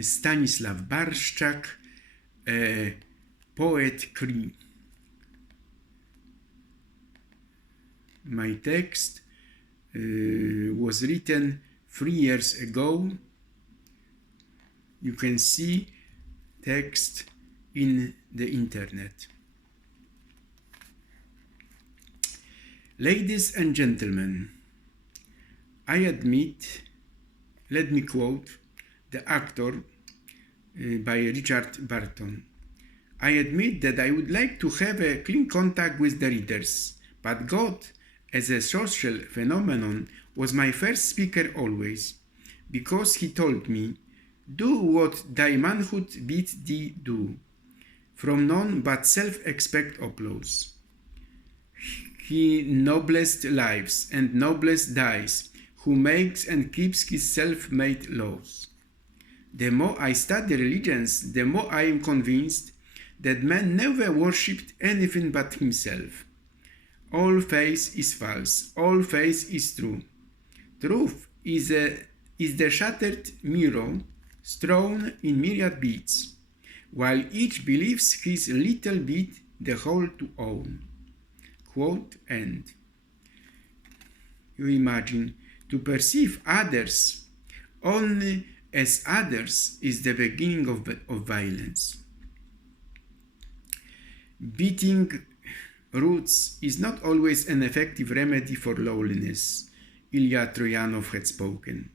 Stanisław Barszczak, Poet Cree. My text was written 3 years ago. You can see text in the internet. Ladies and gentlemen, I admit, let me quote the actor by Richard Burton. I admit that I would like to have a clean contact with the readers, but God, as a social phenomenon, was my first speaker always, because he told me, do what thy manhood bids thee do. From none but self expect applause. He noblest lives and noblest dies, who makes and keeps his self-made laws. The more I study religions, the more I am convinced that man never worshipped anything but himself. All faith is false, all faith is true. Truth is the shattered mirror strewn in myriad bits, while each believes his little bit the whole to own. Quote end. You imagine, to perceive others only as others is the beginning of violence. Beating roots is not always an effective remedy for loneliness, Ilya Troyanov had spoken.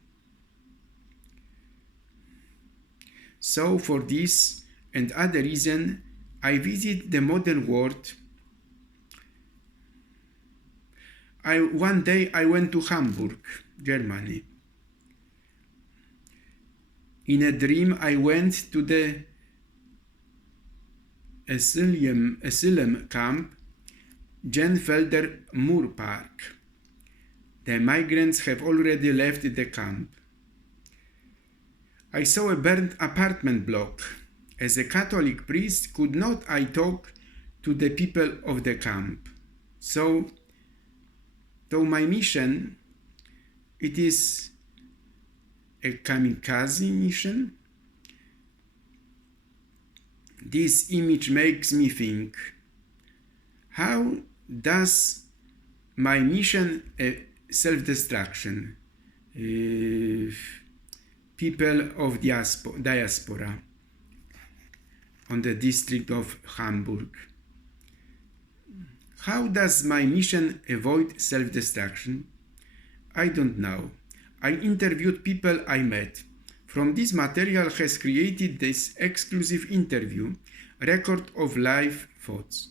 So for this and other reason, I visit the modern world. One day I went to Hamburg, Germany. In a dream I went to the asylum camp, Genfelder Moor Park. The migrants have already left the camp. I saw a burnt apartment block. As a Catholic priest, could not I talk to the people of the camp? So, though my mission, it is a kamikaze mission, this image makes me think, how does my mission self-destruction, people of diaspora on the district of Hamburg, how does my mission avoid self-destruction? I don't know. I interviewed people I met. From this material has created this exclusive interview, record of live thoughts.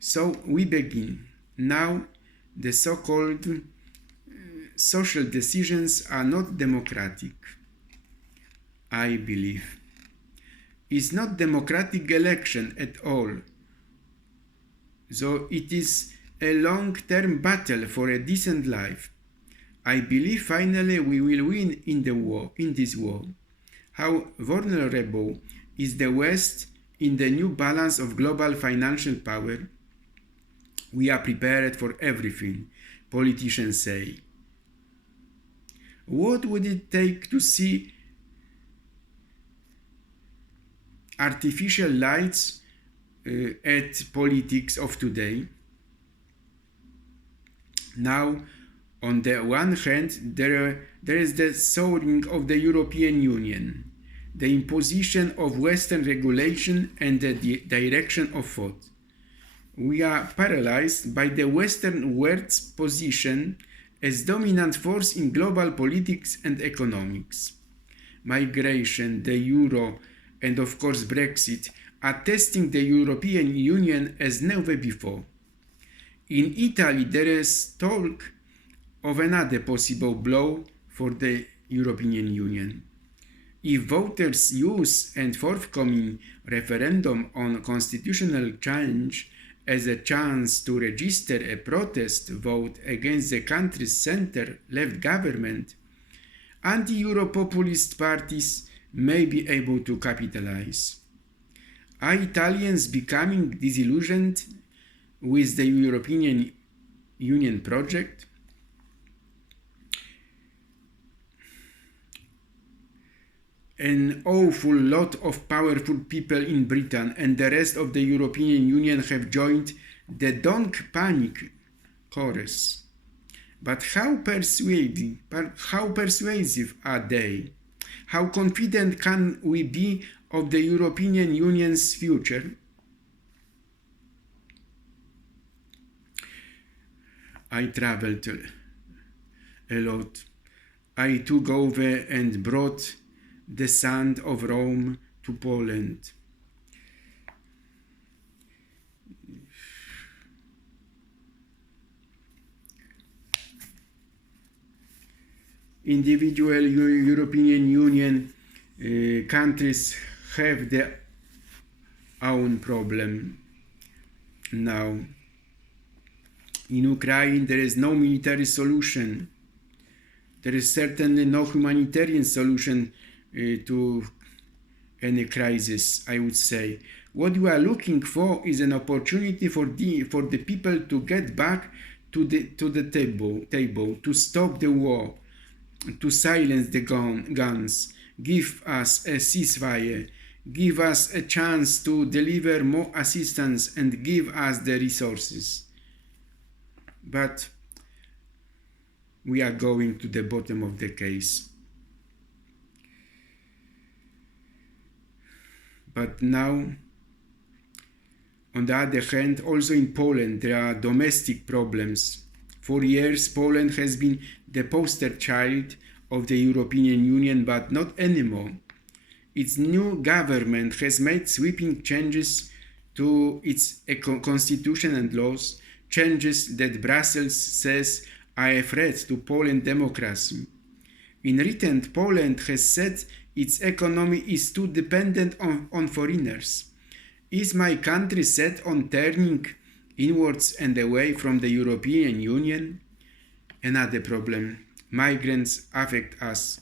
So we begin. Now the so-called social decisions are not democratic, I believe. It's not democratic election at all. So it is a long-term battle for a decent life. I believe finally we will win in this war. How vulnerable is the West in the new balance of global financial power? We are prepared for everything, politicians say. What would it take to see artificial lights at politics of today? Now, on the one hand, there is the soaring of the European Union, the imposition of Western regulation and the direction of thought. We are paralyzed by the Western world's position as dominant force in global politics and economics. Migration, the euro, and of course Brexit are testing the European Union as never before. In Italy, there is talk of another possible blow for the European Union. If voters use a forthcoming referendum on constitutional change as a chance to register a protest vote against the country's center-left government, anti-Euro-populist parties may be able to capitalize. Are Italians becoming disillusioned with the European Union project? an awful lot of powerful people in Britain and the rest of the European Union have joined the "Don't Panic" chorus. But how persuasive are they? How confident can we be of the European Union's future? I traveled a lot. I took over and brought the sand of Rome to Poland. Individual European Union countries have their own problem now. In Ukraine, there is no military solution. There is certainly no humanitarian solution to any crisis, I would say. What we are looking for is an opportunity for the people to get back to the table, to stop the war, to silence the guns, give us a ceasefire, give us a chance to deliver more assistance and give us the resources. But we are going to the bottom of the case. But now, on the other hand, also in Poland, there are domestic problems. For years, Poland has been the poster child of the European Union, but not anymore. Its new government has made sweeping changes to its constitution and laws, changes that Brussels says are a threat to Polish democracy. In return, Poland has said its economy is too dependent on foreigners. Is my country set on turning inwards and away from the European Union? Another problem. Migrants affect us.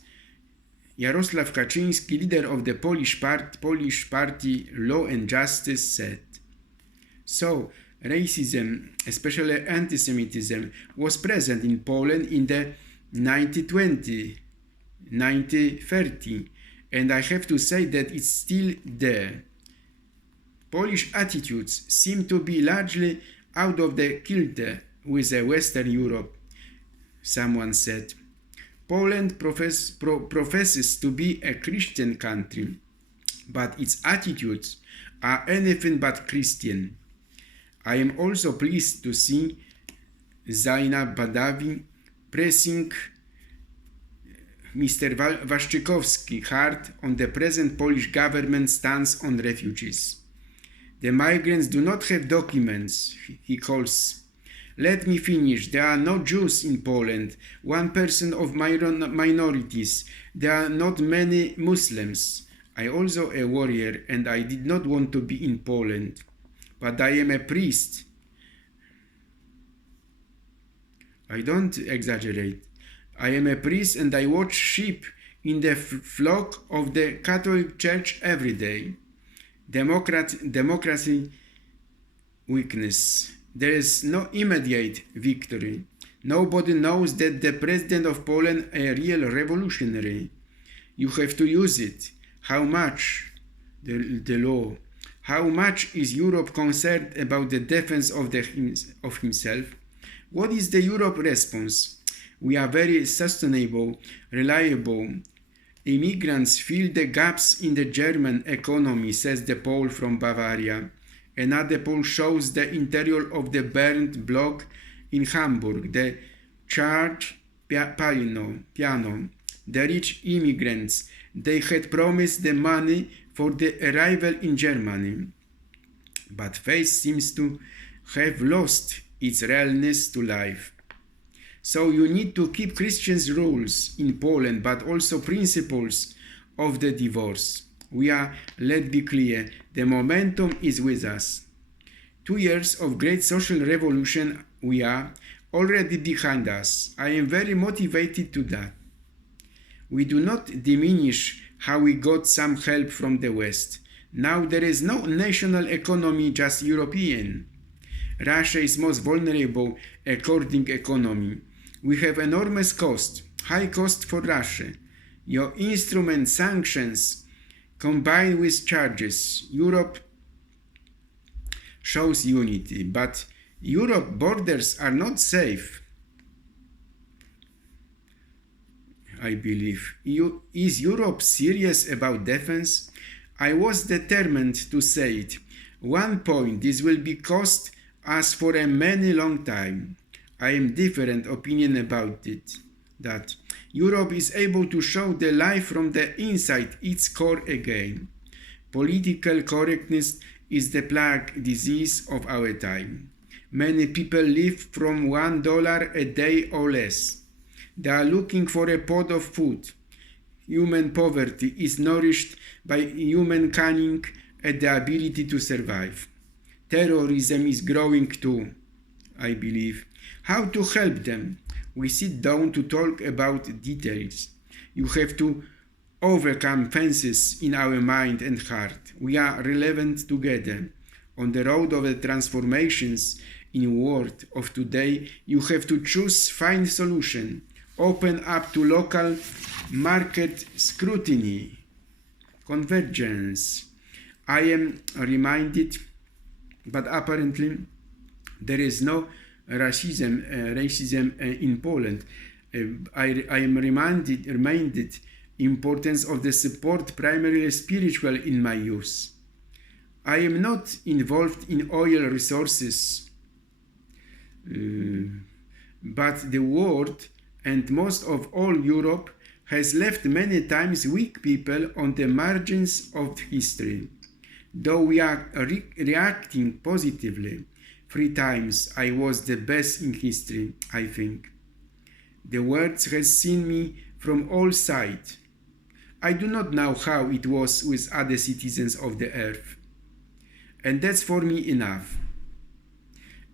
Jarosław Kaczyński, leader of the Polish party Law and Justice, said. So, racism, especially anti-Semitism, was present in Poland in the 1920, 1930, and I have to say that it's still there. Polish attitudes seem to be largely out of the kilter with Western Europe, someone said. Poland professes to be a Christian country, but its attitudes are anything but Christian. I am also pleased to see Zainab Badawi pressing Mr. Waszczykowski hard on the present Polish government stance on refugees. The migrants do not have documents, he calls. Let me finish. There are no Jews in Poland, 1% of minorities. There are not many Muslims. I am also a warrior and I did not want to be in Poland. But I am a priest. I don't exaggerate. I am a priest and I watch sheep in the flock of the Catholic Church every day. Democracy weakness. There is no immediate victory. Nobody knows that the president of Poland is a real revolutionary. You have to use it. How much? The law. How much is Europe concerned about the defense of himself? What is the Europe response? We are very sustainable, reliable. Immigrants fill the gaps in the German economy, says the Pole from Bavaria. Another poll shows the interior of the burned block in Hamburg, the charred piano, the rich immigrants. They had promised the money for the arrival in Germany. But faith seems to have lost its realness to life. So you need to keep Christian rules in Poland, but also principles of the divorce. Let's be clear, the momentum is with us. 2 years of great social revolution we are already behind us. I am very motivated to that. We do not diminish how we got some help from the West. Now there is no national economy, just European. Russia is most vulnerable according economy. We have enormous cost, high cost for Russia. Your instrument sanctions combined with charges. Europe shows unity, but Europe borders are not safe. I believe. Is Europe serious about defense? I was determined to say it. One point, this will be cost us for a many long time. I am different opinion about it. That Europe is able to show the life from the inside its core again. Political correctness is the plague disease of our time. Many people live from $1 a day or less. They are looking for a pot of food. Human poverty is nourished by human cunning and the ability to survive. Terrorism is growing too, I believe. How to help them? We sit down to talk about details. You have to overcome fences in our mind and heart. We are relevant together. On the road of the transformations in world of today, you have to choose, find solution, open up to local market scrutiny, convergence. I am reminded, but apparently there is no racism in Poland. I am reminded importance of the support primarily spiritual in my youth. I am not involved in oil resources, but the world and most of all Europe has left many times weak people on the margins of history. Though we are reacting positively, 3 times I was the best in history, I think. The world has seen me from all sides. I do not know how it was with other citizens of the earth. And that's for me enough.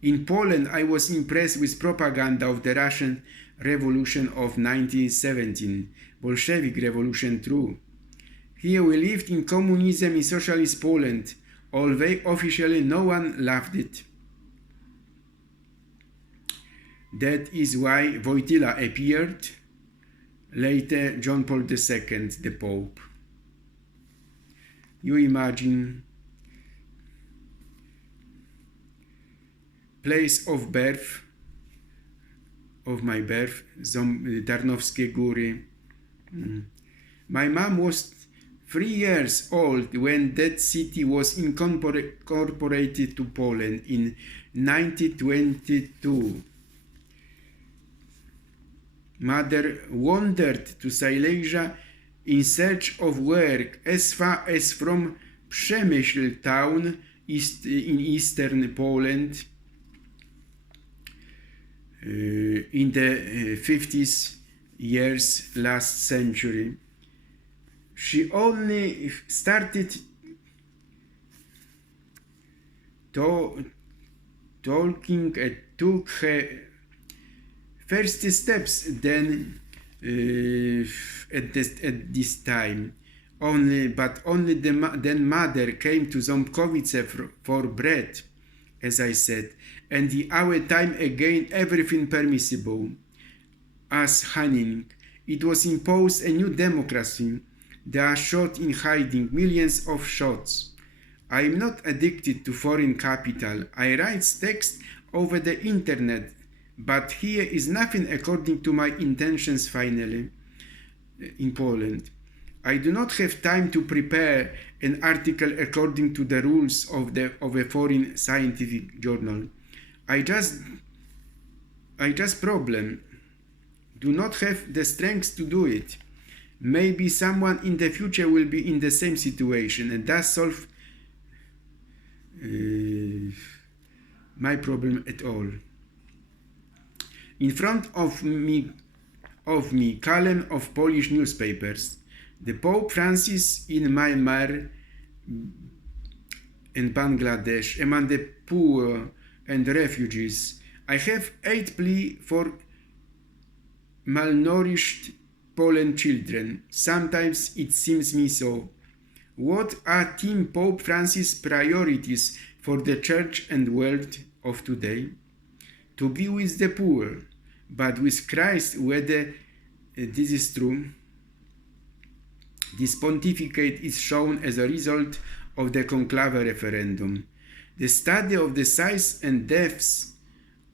In Poland, I was impressed with propaganda of the Russian Revolution of 1917, Bolshevik Revolution too. Here we lived in communism in socialist Poland, although officially no one loved it. That is why Wojtyla appeared, later John Paul II, the Pope. You imagine place of birth, of my birth, Tarnowskie Góry. My mom was 3 years old when that city was incorporated to Poland in 1922. Mother wandered to Silesia in search of work as far as from Przemyśl town in eastern Poland in the 50s years last century. She only started talking and took her first steps then at this time. Only then mother came to Ząbkowice for bread, as I said, and in our time again everything permissible. As Hanning, it was imposed a new democracy. They are shot in hiding, millions of shots. I am not addicted to foreign capital. I write text over the internet, but here is nothing according to my intentions finally in Poland. I do not have time to prepare an article according to the rules of a foreign scientific journal. I just do not have the strength to do it. Maybe someone in the future will be in the same situation and thus solve my problem at all. In front of me, column of Polish newspapers. The Pope Francis in Myanmar and Bangladesh, among the poor and refugees. I have 8 plea for malnourished Poland children. Sometimes it seems me so. What are Team Pope Francis' priorities for the Church and world of today? To be with the poor, but with Christ, whether this is true. This pontificate is shown as a result of the conclave referendum. The study of the size and depths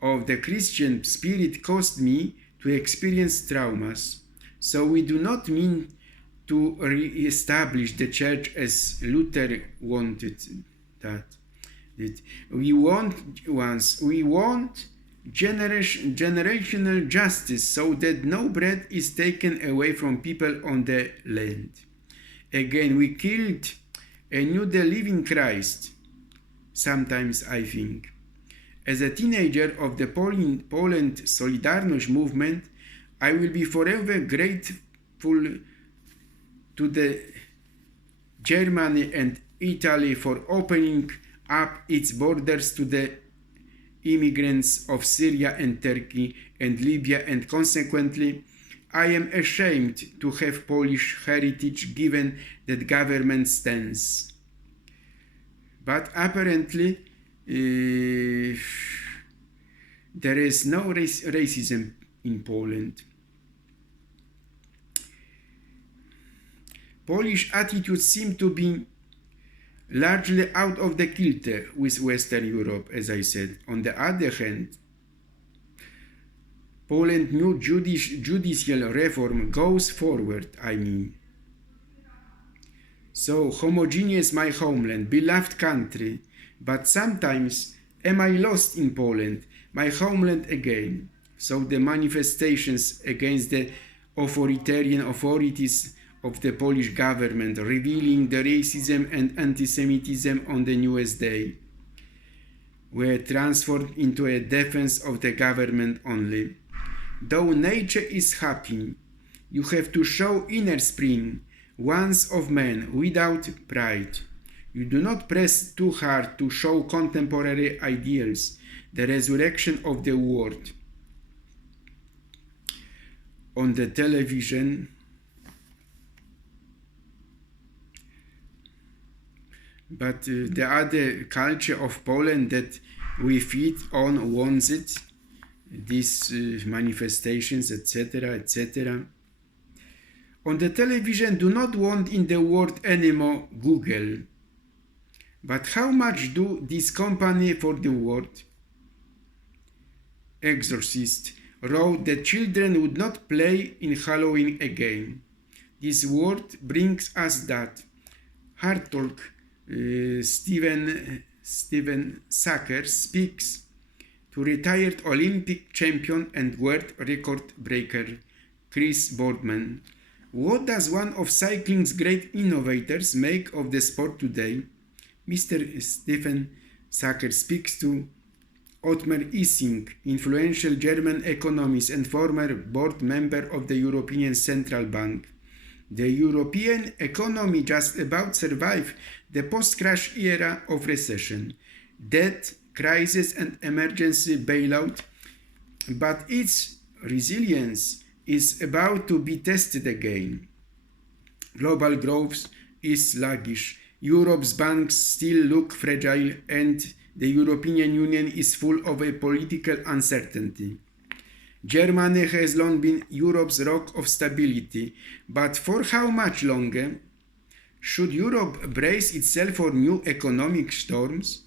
of the Christian spirit caused me to experience traumas. So we do not mean to re-establish the church as Luther wanted that. We want generational justice so that no bread is taken away from people on the land. Again, we killed anew the living Christ, sometimes I think. As a teenager of the Poland Solidarność movement, I will be forever grateful to the Germany and Italy for opening up its borders to the immigrants of Syria and Turkey and Libya, and consequently I am ashamed to have Polish heritage given that government stance. But apparently there is no racism in Poland. Polish attitudes seem to be largely out of the kilter with Western Europe, as I said. On the other hand, Poland's new judicial reform goes forward, So homogeneous my homeland, beloved country, but sometimes am I lost in Poland, my homeland again. So the manifestations against the authoritarian authorities of the Polish government, revealing the racism and anti-Semitism on the newest day, were transformed into a defense of the government only. Though nature is happy, you have to show inner spring, once of man, without pride. You do not press too hard to show contemporary ideals, the resurrection of the world. On the television, but the other culture of Poland that we feed on wants it, these manifestations, etc., etc. On the television do not want in the world anymore Google. But how much do this company for the world? Exorcist wrote that children would not play in Halloween again. This word brings us that. Hartog Steven Sacker speaks to retired Olympic champion and world record breaker Chris Boardman. What does one of cycling's great innovators make of the sport today? Mr. Steven Sacker speaks to Ottmar Issing, influential German economist and former board member of the European Central Bank. The European economy just about survived the post-crash era of recession, debt, crisis and emergency bailout, but its resilience is about to be tested again. Global growth is sluggish. Europe's banks still look fragile and the European Union is full of a political uncertainty. Germany has long been Europe's rock of stability, but for how much longer? Should Europe brace itself for new economic storms?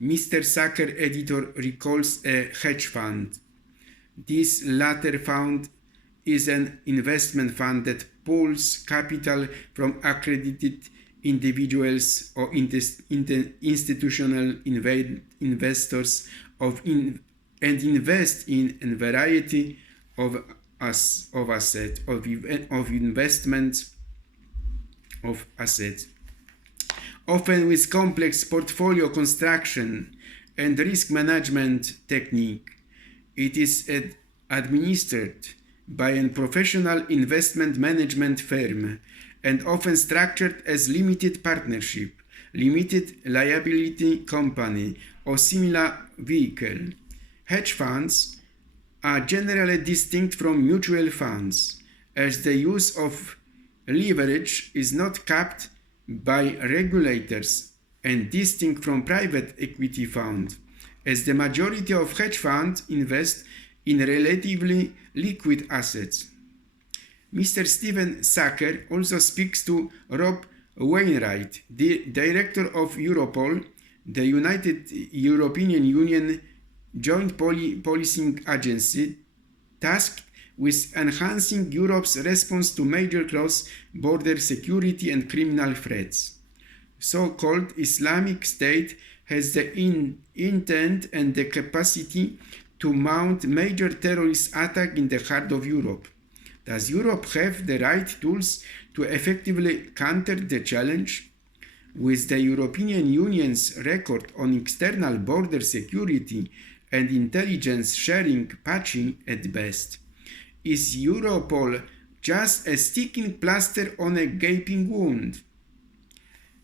Mr. Sacker, editor, recalls a hedge fund. This latter fund is an investment fund that pulls capital from accredited individuals or institutional investors and invest in a variety of assets, often with complex portfolio construction and risk management technique. It is administered by a professional investment management firm and often structured as limited partnership, limited liability company, or similar vehicle. Hedge funds are generally distinct from mutual funds, as the use of leverage is not capped by regulators, and distinct from private equity funds, as the majority of hedge funds invest in relatively liquid assets. Mr. Stephen Sacker also speaks to Rob Wainwright, the director of Europol, the United European Union Joint Policing Agency, tasked with enhancing Europe's response to major cross-border security and criminal threats. So-called Islamic State has the intent and the capacity to mount major terrorist attack in the heart of Europe. Does Europe have the right tools to effectively counter the challenge? With the European Union's record on external border security and intelligence sharing patchy at best, is Europol just a sticking plaster on a gaping wound?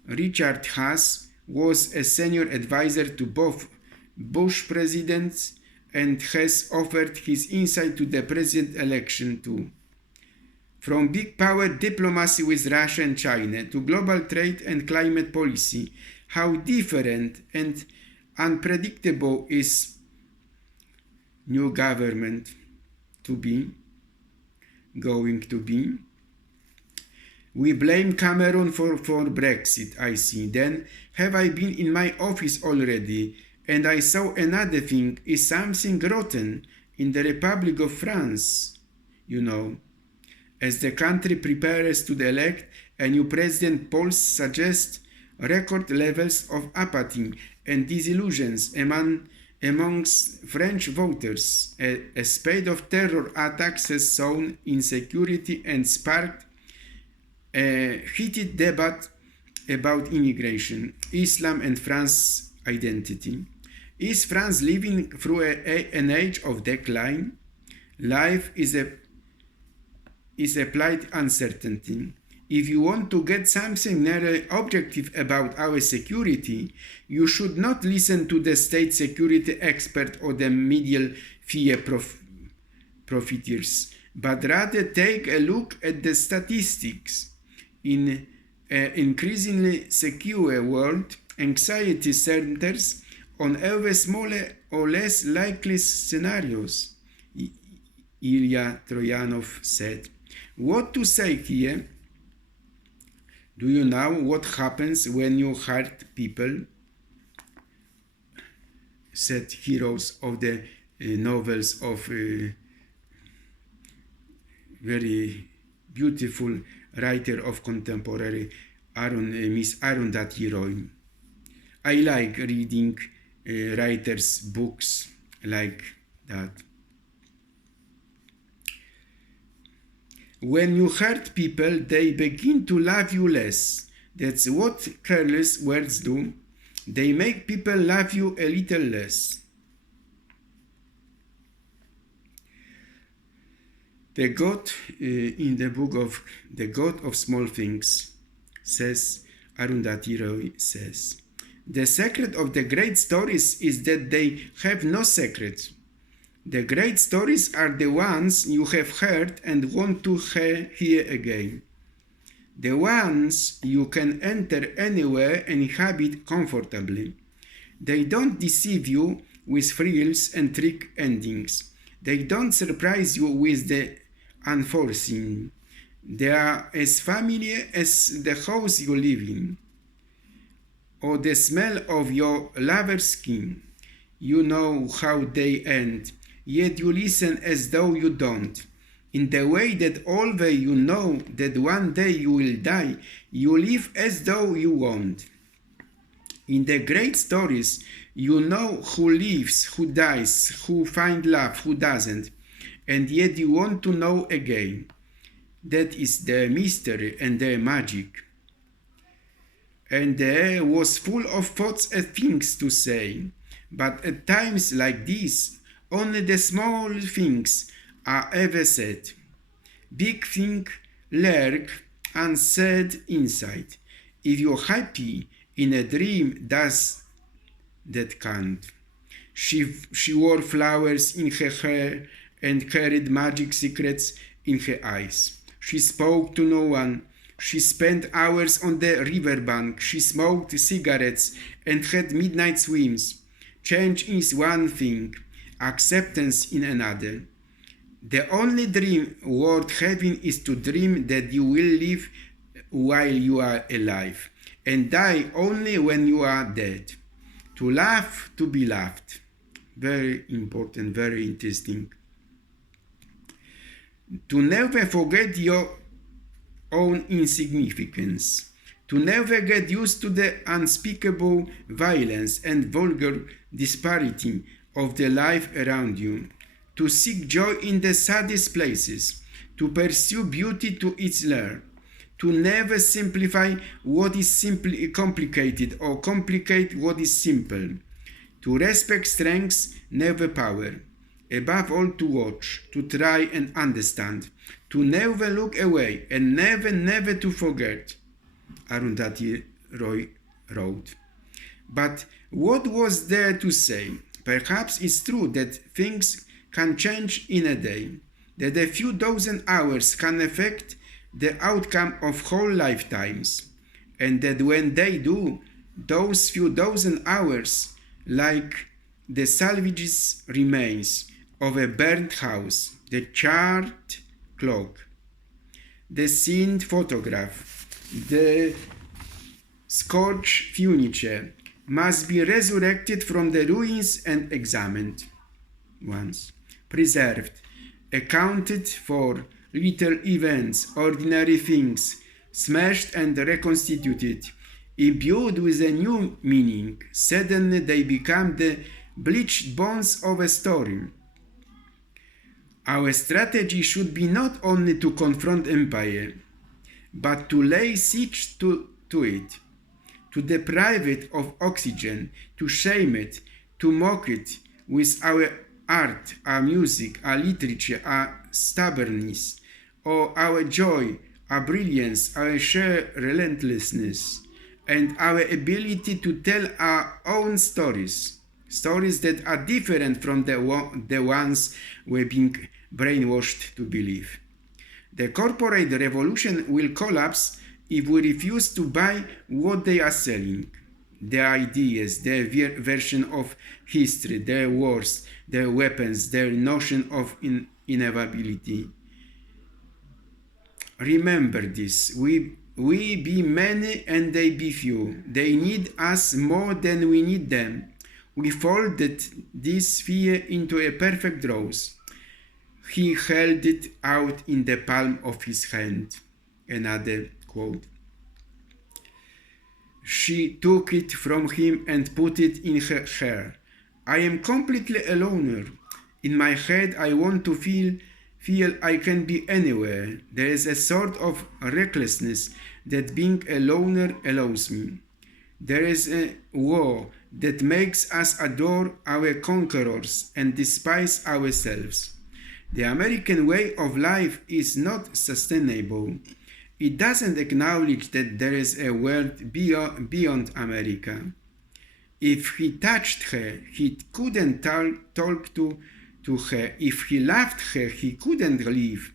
Richard Haass was a senior advisor to both Bush presidents and has offered his insight to the president election too. From big power diplomacy with Russia and China to global trade and climate policy, how different and unpredictable is new government going to be? We blame Cameron for Brexit, I see. Then have I been in my office already and I saw another thing, is something rotten in the Republic of France, you know. As the country prepares to elect a new president, polls suggest record levels of apathy and disillusions amongst French voters. A spate of terror attacks has sown insecurity and sparked a heated debate about immigration, Islam and France's identity. Is France living through an age of decline? Life is applied uncertainty. If you want to get something narrowly objective about our security, you should not listen to the state security expert or the medial fear profiteers, but rather take a look at the statistics. In an increasingly secure world, anxiety centers on ever smaller or less likely scenarios, Ilya Troyanov said. What to say here? Do you know what happens when you hurt people? Said heroes of the novels of very beautiful writer of contemporary Miss Arundhati Roy. I like reading writers' books like that. When you hurt people, they begin to love you less. That's what careless words do. They make people love you a little less. The God in the book of The God of Small Things, says Arundhati Roy says, the secret of the great stories is that they have no secret. The great stories are the ones you have heard and want to hear again. The ones you can enter anywhere and inhabit comfortably. They don't deceive you with thrills and trick endings. They don't surprise you with the unforeseen. They are as familiar as the house you live in, or the smell of your lover's skin. You know how they end, yet you listen as though you don't. In the way that although you know that one day you will die, you live as though you won't. In the great stories, you know who lives, who dies, who finds love, who doesn't, and yet you want to know again. That is the mystery and the magic. And the air was full of thoughts and things to say, but at times like this, only the small things are ever said. Big things lurk unsaid inside. If you're happy in a dream, that can't. She wore flowers in her hair and carried magic secrets in her eyes. She spoke to no one. She spent hours on the riverbank. She smoked cigarettes and had midnight swims. Change is one thing, acceptance in another. The only dream worth having is to dream that you will live while you are alive and die only when you are dead. To laugh, to be laughed. Very important, very interesting. To never forget your own insignificance. To never get used to the unspeakable violence and vulgar disparity of the life around you. To seek joy in the saddest places. To pursue beauty to its lair. To never simplify what is simply complicated or complicate what is simple. To respect strength, never power. Above all, to watch, to try and understand. To never look away and never to forget. Arundhati Roy wrote. But what was there to say? Perhaps it's true that things can change in a day, that a few dozen hours can affect the outcome of whole lifetimes, and that when they do, those few dozen hours, like the salvage remains of a burnt house, the charred clock, the signed photograph, the scorched furniture, must be resurrected from the ruins and examined once, preserved, accounted for, little events, ordinary things, smashed and reconstituted, imbued with a new meaning. Suddenly they become the bleached bones of a story. Our strategy should be not only to confront empire, but to lay siege to it, to deprive it of oxygen, to shame it, to mock it with our art, our music, our literature, our stubbornness, or our joy, our brilliance, our sheer relentlessness, and our ability to tell our own stories, stories that are different from the ones we're being brainwashed to believe. The corporate revolution will collapse if we refuse to buy what they are selling. Their ideas, their version of history, their wars, their weapons, their notion of inevitability. Remember this, we be many and they be few. They need us more than we need them. We folded this sphere into a perfect rose. He held it out in the palm of his hand. Another quote. She took it from him and put it in her hair. I am completely a loner. In my head I want to feel I can be anywhere. There is a sort of recklessness that being a loner allows me. There is a war that makes us adore our conquerors and despise ourselves. The American way of life is not sustainable. It doesn't acknowledge that there is a world beyond America. If he touched her, he couldn't talk to her. If he loved her, he couldn't live.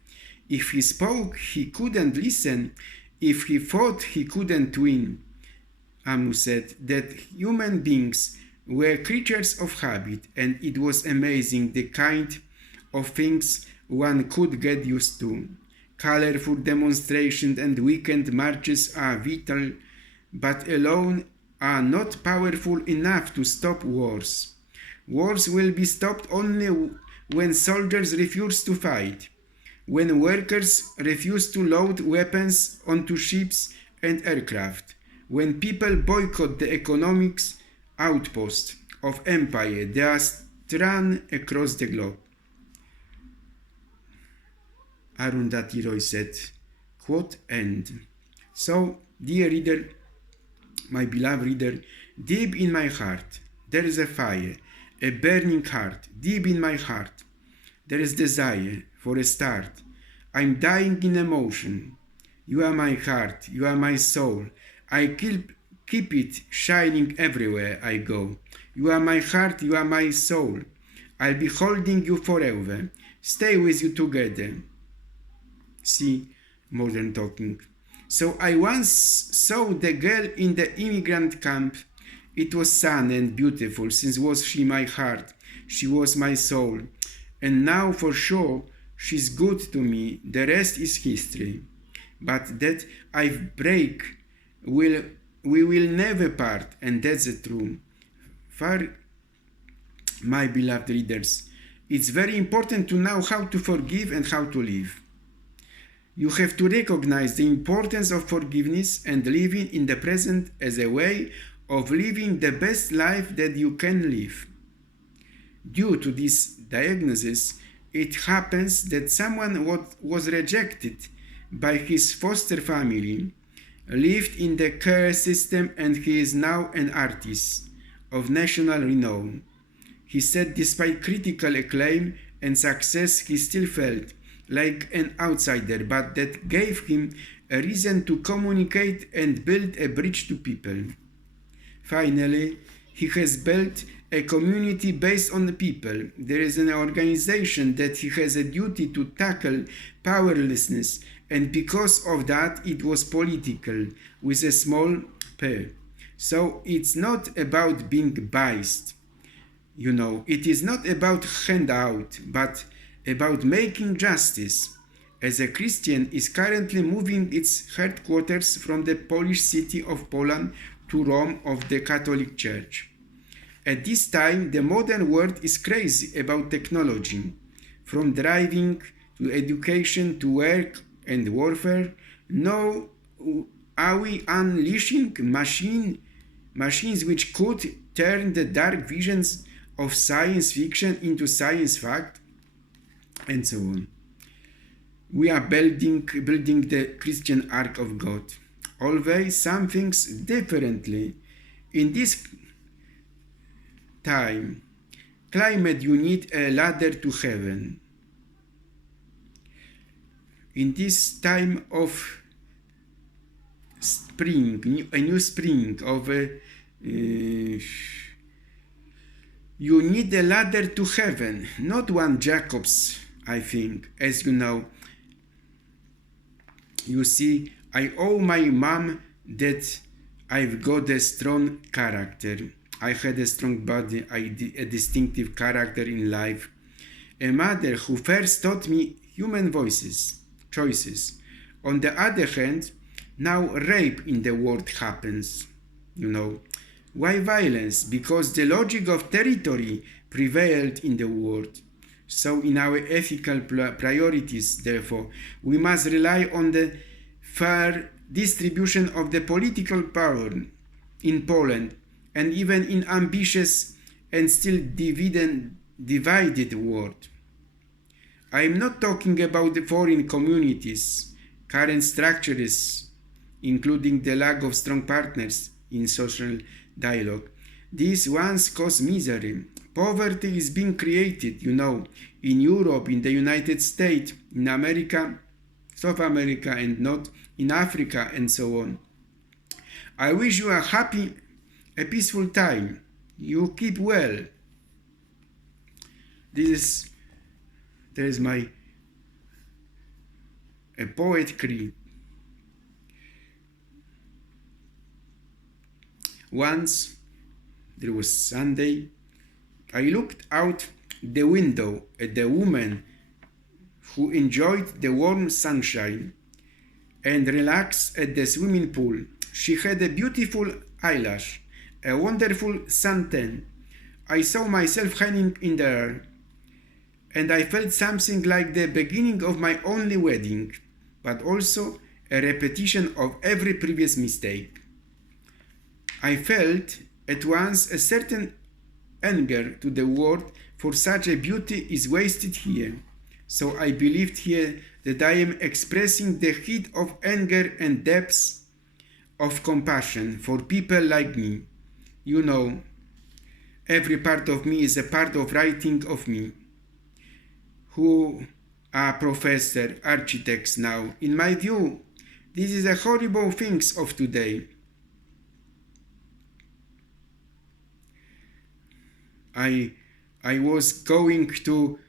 If he spoke, he couldn't listen. If he fought, he couldn't win. Amu said that human beings were creatures of habit, and it was amazing the kind of things one could get used to. Colorful demonstrations and weekend marches are vital, but alone are not powerful enough to stop wars. Wars will be stopped only when soldiers refuse to fight, when workers refuse to load weapons onto ships and aircraft, when people boycott the economic outposts of empire they are strung across the globe. Arundhati Roy said, quote, end. So, dear reader, my beloved reader, deep in my heart there is a fire, a burning heart. Deep in my heart there is desire. For a start, I'm dying in emotion. You are my heart, you are my soul. I keep it shining everywhere I go. You are my heart, you are my soul. I'll be holding you forever. Stay with you together. See, modern talking. So I once saw the girl in the immigrant camp. It was sunny and beautiful, since was she my heart, she was my soul. And now for sure, she's good to me, the rest is history. But that I break, we will never part, and that's the truth. For my beloved readers, it's very important to know how to forgive and how to live. You have to recognize the importance of forgiveness and living in the present as a way of living the best life that you can live. Due to this diagnosis, it happens that someone was rejected by his foster family, lived in the care system, and he is now an artist of national renown. He said despite critical acclaim and success, he still felt like an outsider, but that gave him a reason to communicate and build a bridge to people. Finally, he has built a community based on the people. There is an organization that he has a duty to tackle powerlessness, and because of that, it was political, with a small p. So it's not about being biased. It is not about handout, but about making justice. As a Christian is currently moving its headquarters from the Polish city of Poland to Rome of the Catholic Church. At this time, the modern world is crazy about technology, from driving to education to work and warfare. Now, are we unleashing machines which could turn the dark visions of science fiction into science fact, and so on. We are building the Christian ark of God. Always some things differently. In this climate, you need a ladder to heaven. In this time of spring, a new spring of you need a ladder to heaven, not one Jacob's, I think. As you know, you see, I owe my mom that I've got a strong character. I had a strong body, a distinctive character in life. A mother who first taught me human choices. On the other hand, now rape in the world happens, Why violence? Because the logic of territory prevailed in the world. So in our ethical priorities, therefore, we must rely on the fair distribution of the political power in Poland, and even in ambitious and still divided world. I am not talking about the foreign communities, current structures, including the lack of strong partners in social dialogue. These ones cause misery. Poverty is being created, in Europe, in the United States, in America, South America, and not in Africa, and so on. I wish you a peaceful time. You keep well. There is a poet creed. Once, there was Sunday, I looked out the window at the woman who enjoyed the warm sunshine and relaxed at the swimming pool. She had a beautiful eyelash, a wonderful suntan. I saw myself hanging in the air, and I felt something like the beginning of my only wedding, but also a repetition of every previous mistake. I felt at once a certain anger to the world, for such a beauty is wasted here. So I believed here that I am expressing the heat of anger and depths of compassion for people like me. Every part of me is a part of writing of me, who are professors, architects now. In my view, this is a horrible things of today. I was going to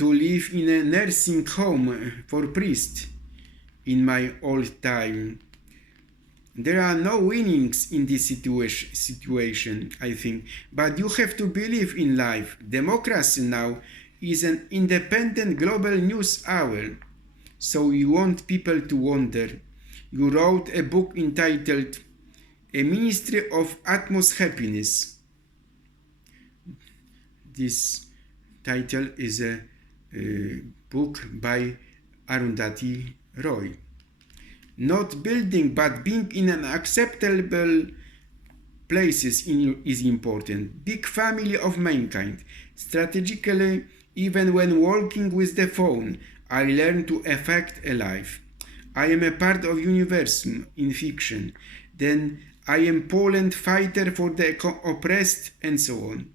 live in a nursing home for priests in my old time. There are no winnings in this situation, I think, but you have to believe in life. Democracy now is an independent global news hour, so you want people to wonder. You wrote a book entitled A Ministry of Utmost Happiness. This title is a book by Arundhati Roy. Not building but being in an acceptable places is important. Big family of mankind. Strategically, even when working with the phone, I learn to affect a life. I am a part of universum in fiction. Then I am Poland fighter for the oppressed and so on.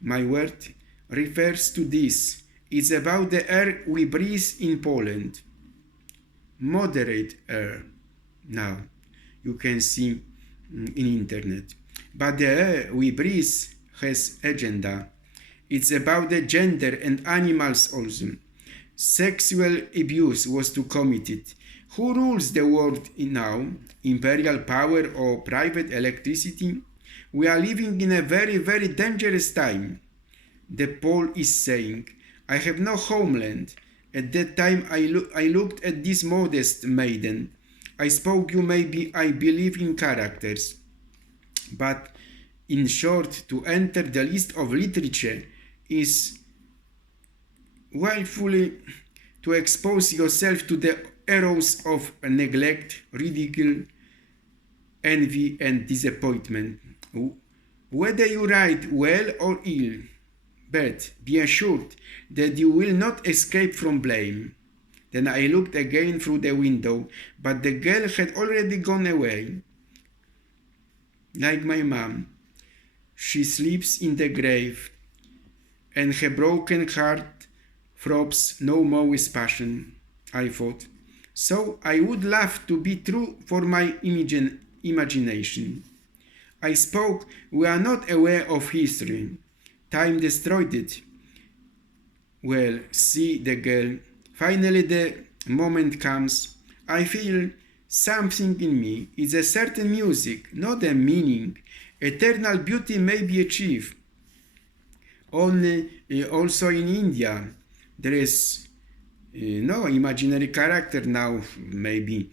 My word refers to this. It's about the air we breathe in Poland. Moderate air. Now you can see in internet. But the air we breathe has agenda. It's about the gender and animals also. Sexual abuse was to committed. Who rules the world now? Imperial power or private electricity? We are living in a very, very dangerous time. The Pole is saying, I have no homeland. At that time I looked at this modest maiden. I spoke you maybe I believe in characters. But in short, to enter the list of literature is willfully to expose yourself to the arrows of neglect, ridicule, envy and disappointment. Whether you write well or ill, but be assured that you will not escape from blame. Then I looked again through the window, but the girl had already gone away. Like my mom, she sleeps in the grave, and her broken heart throbs no more with passion, I thought. So I would love to be true for my imagination. I spoke, we are not aware of history. Time destroyed it. Well, see the girl. Finally the moment comes. I feel something in me. It's a certain music, not a meaning. Eternal beauty may be achieved. Only also in India there is no imaginary character now, maybe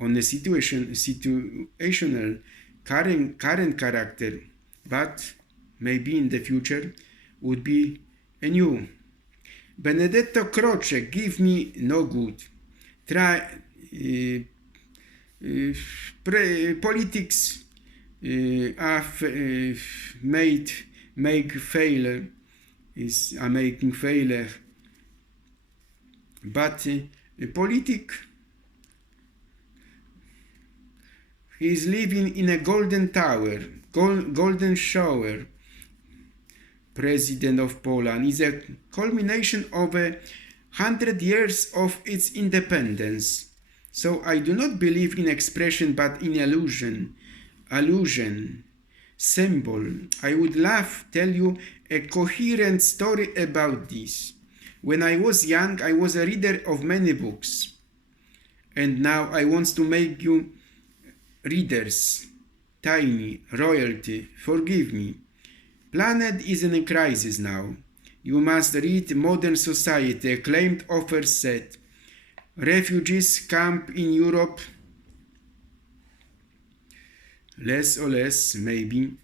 on a situational current character, but maybe in the future would be a new. Benedetto Croce give me no good. Politics make failure is making failure, but politic he is living in a golden tower, golden shower. President of Poland is a culmination of 100 years of its independence. So I do not believe in expression but in illusion, symbol. I would love to tell you a coherent story about this. When I was young, I was a reader of many books. And now I want to make you readers. Tiny, royalty, forgive me. Planet is in a crisis now. You must read Modern Society, acclaimed author said. Refugees camp in Europe. Less or less, maybe.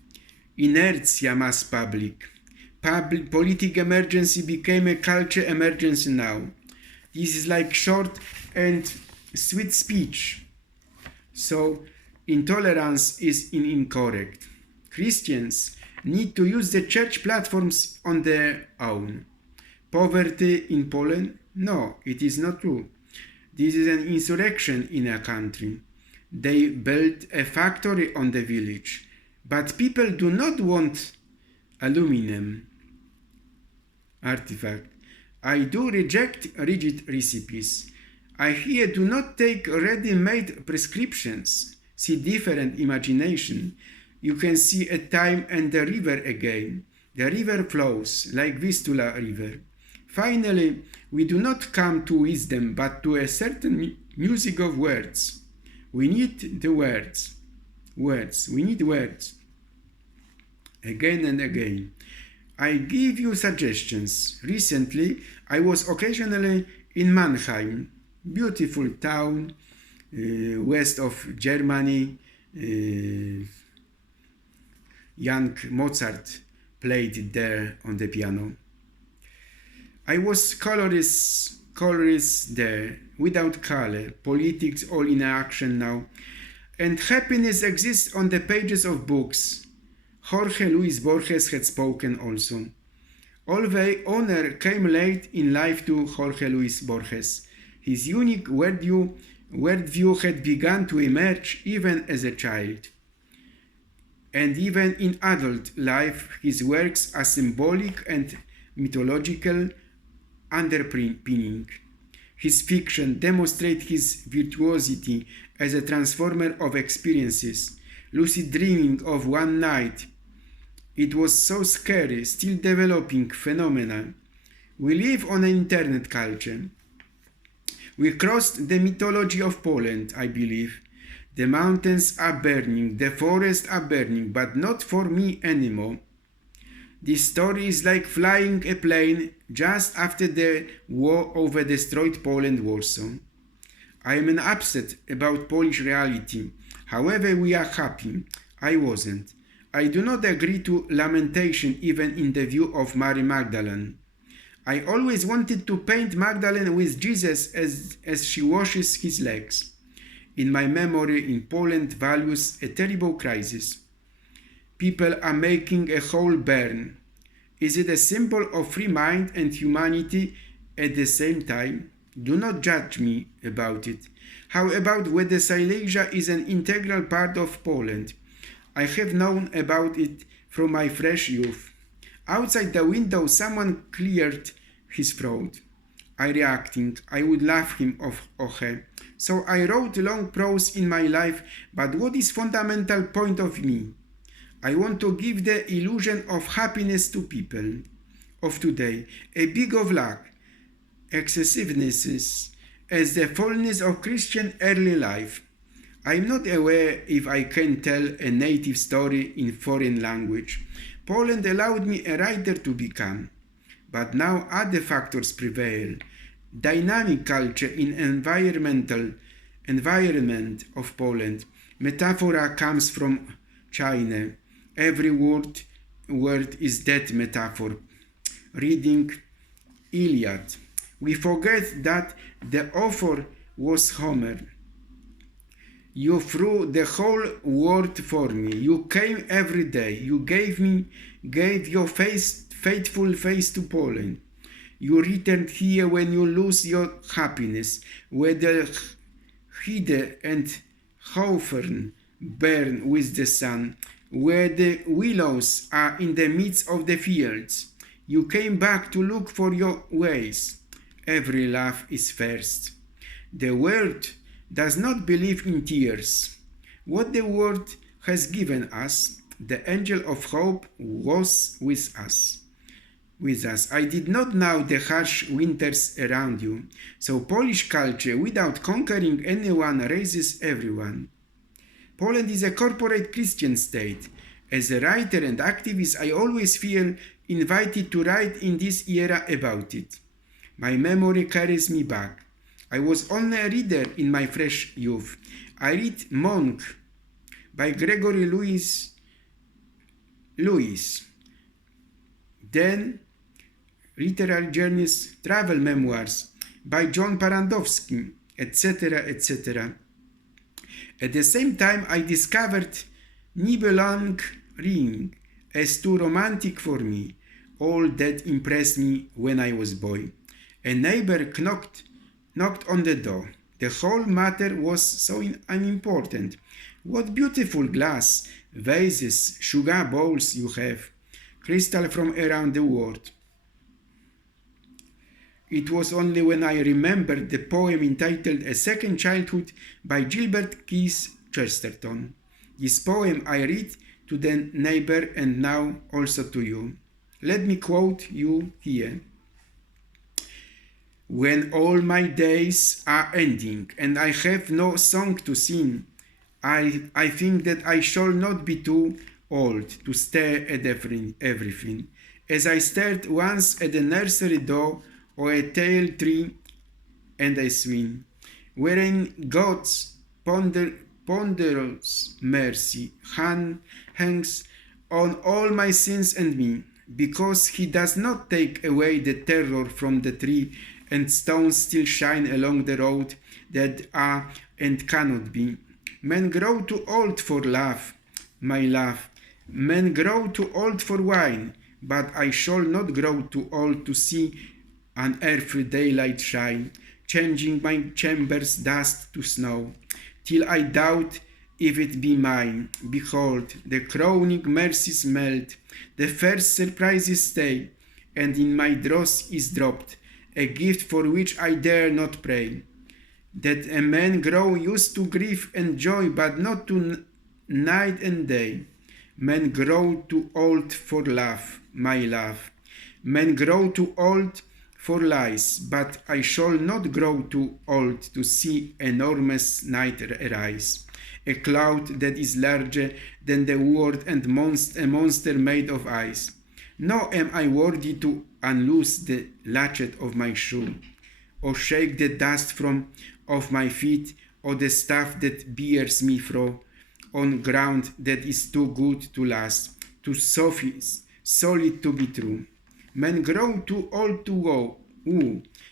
Inertia mass public. Political emergency became a culture emergency now. This is like short and sweet speech. So intolerance is incorrect. Christians need to use the church platforms on their own. Poverty in Poland? No, it is not true. This is an insurrection in a country. They built a factory on the village, but people do not want aluminum artifact. I do reject rigid recipes. I here do not take ready-made prescriptions. See different imagination. You can see a time and the river again. The river flows like Vistula River. Finally, we do not come to wisdom, but to a certain music of words. We need the words. We need words. Again and again. I give you suggestions. Recently, I was occasionally in Mannheim, beautiful town, west of Germany. Young Mozart played there on the piano. I was colorless there, without color, politics all in action now, and happiness exists on the pages of books. Jorge Luis Borges had spoken also. Although honor came late in life to Jorge Luis Borges, his unique worldview had begun to emerge even as a child. And even in adult life, his works are symbolic and mythological underpinning. His fiction demonstrates his virtuosity as a transformer of experiences, lucid dreaming of one night. It was so scary, still developing phenomenon. We live on an internet culture. We crossed the mythology of Poland, I believe. The mountains are burning, the forests are burning, but not for me anymore. This story is like flying a plane just after the war over destroyed Poland, Warsaw. I am upset about Polish reality. However, we are happy. I wasn't. I do not agree to lamentation even in the view of Mary Magdalene. I always wanted to paint Magdalene with Jesus as she washes his legs. In my memory, in Poland values a terrible crisis. People are making a hole burn. Is it a symbol of free mind and humanity at the same time? Do not judge me about it. How about whether Silesia is an integral part of Poland? I have known about it from my fresh youth. Outside the window, someone cleared his throat. I reacting, I would laugh him off her. So I wrote long prose in my life, but what is fundamental point of me? I want to give the illusion of happiness to people of today, a big of luck, excessivenesses, as the fullness of Christian early life. I am not aware if I can tell a native story in foreign language. Poland allowed me a writer to become, but now other factors prevail. Dynamic culture in environment of Poland. Metaphor comes from China. Every word is that metaphor. Reading Iliad. We forget that the author was Homer. You threw the whole world for me. You came every day. You gave your faithful face to Poland. You returned here when you lose your happiness, where the heather and hawthorn burn with the sun, where the willows are in the midst of the fields. You came back to look for your ways. Every love is first. The world does not believe in tears. What the world has given us, the angel of hope was with us. I did not know the harsh winters around you. So Polish culture, without conquering anyone, raises everyone. Poland is a corporate Christian state. As a writer and activist, I always feel invited to write in this era about it. My memory carries me back. I was only a reader in my fresh youth. I read Monk by Gregory Lewis. Then literary journeys, travel memoirs by John Parandowski, etc., etc. At the same time, I discovered Nibelung Ring as too romantic for me, all that impressed me when I was a boy. A neighbor knocked on the door. The whole matter was so unimportant. What beautiful glass, vases, sugar bowls you have, crystal from around the world. It was only when I remembered the poem entitled A Second Childhood by Gilbert Keith Chesterton. This poem I read to the neighbor and now also to you. Let me quote you here. When all my days are ending and I have no song to sing, I think that I shall not be too old to stare at everything. as I stared once at a nursery door or a tall tree and I swing, wherein God's ponderous mercy hangs on all my sins and me, because he does not take away the terror from the tree, and stones still shine along the road that are and cannot be. Men grow too old for love, my love. Men grow too old for wine, but I shall not grow too old to see an earthly daylight shine, changing my chamber's dust to snow, till I doubt if it be mine. Behold, the crowning mercies melt, the first surprises stay, and in my dross is dropped a gift for which I dare not pray. That a man grow used to grief and joy, but not to night and day. Men grow too old for love, my love. Men grow too old for lies, but I shall not grow too old to see enormous night arise, a cloud that is larger than the world and a monster made of ice. Nor am I worthy to unloose the latchet of my shoe, or shake the dust from off my feet, or the staff that bears me through on ground that is too good to last, too solid to be true. Men grow too old to go,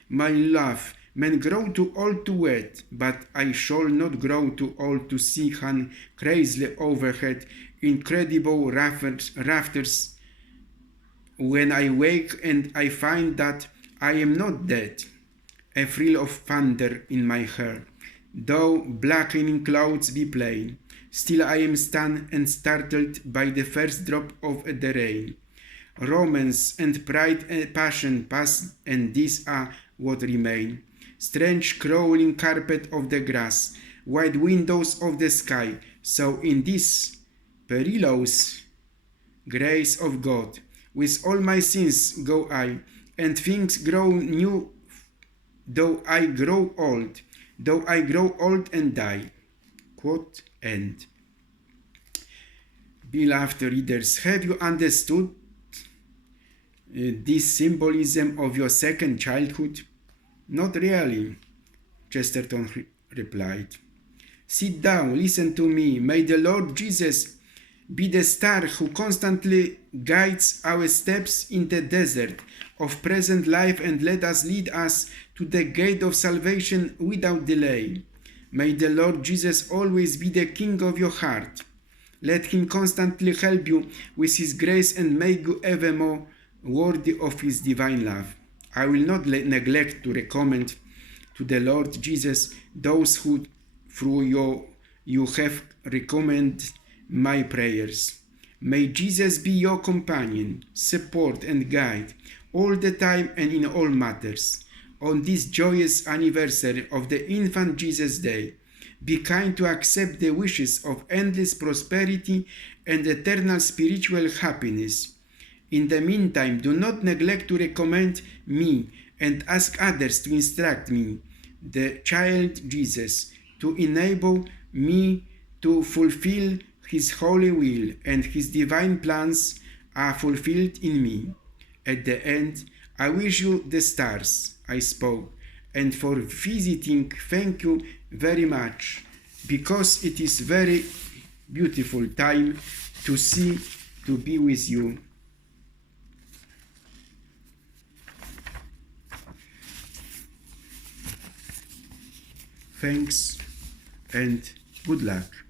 my love, men grow too old to wed, but I shall not grow too old to see hang crazily overhead incredible rafters when I wake and I find that I am not dead. A thrill of thunder in my hair, though blackening clouds be plain, still I am stunned and startled by the first drop of the rain. Romance and pride and passion pass, and these are what remain. Strange crawling carpet of the grass, wide windows of the sky. So in this perilous grace of God, with all my sins go I, and things grow new, though I grow old and die. Quote end. Beloved readers, have you understood this symbolism of your second childhood? Not really, Chesterton replied. Sit down, listen to me. May the Lord Jesus be the star who constantly guides our steps in the desert of present life and lead us to the gate of salvation without delay. May the Lord Jesus always be the King of your heart. Let him constantly help you with his grace and make you evermore worthy of his divine love. I will not neglect to recommend to the Lord Jesus those who through you have recommended my prayers. May Jesus be your companion, support and guide all the time and in all matters. On this joyous anniversary of the infant Jesus Day, be kind to accept the wishes of endless prosperity and eternal spiritual happiness. In the meantime, do not neglect to recommend me and ask others to instruct me, the child Jesus, to enable me to fulfill his holy will, and his divine plans are fulfilled in me. At the end, I wish you the stars I spoke, and for visiting, thank you very much, because it is very beautiful time to be with you. Thanks and good luck.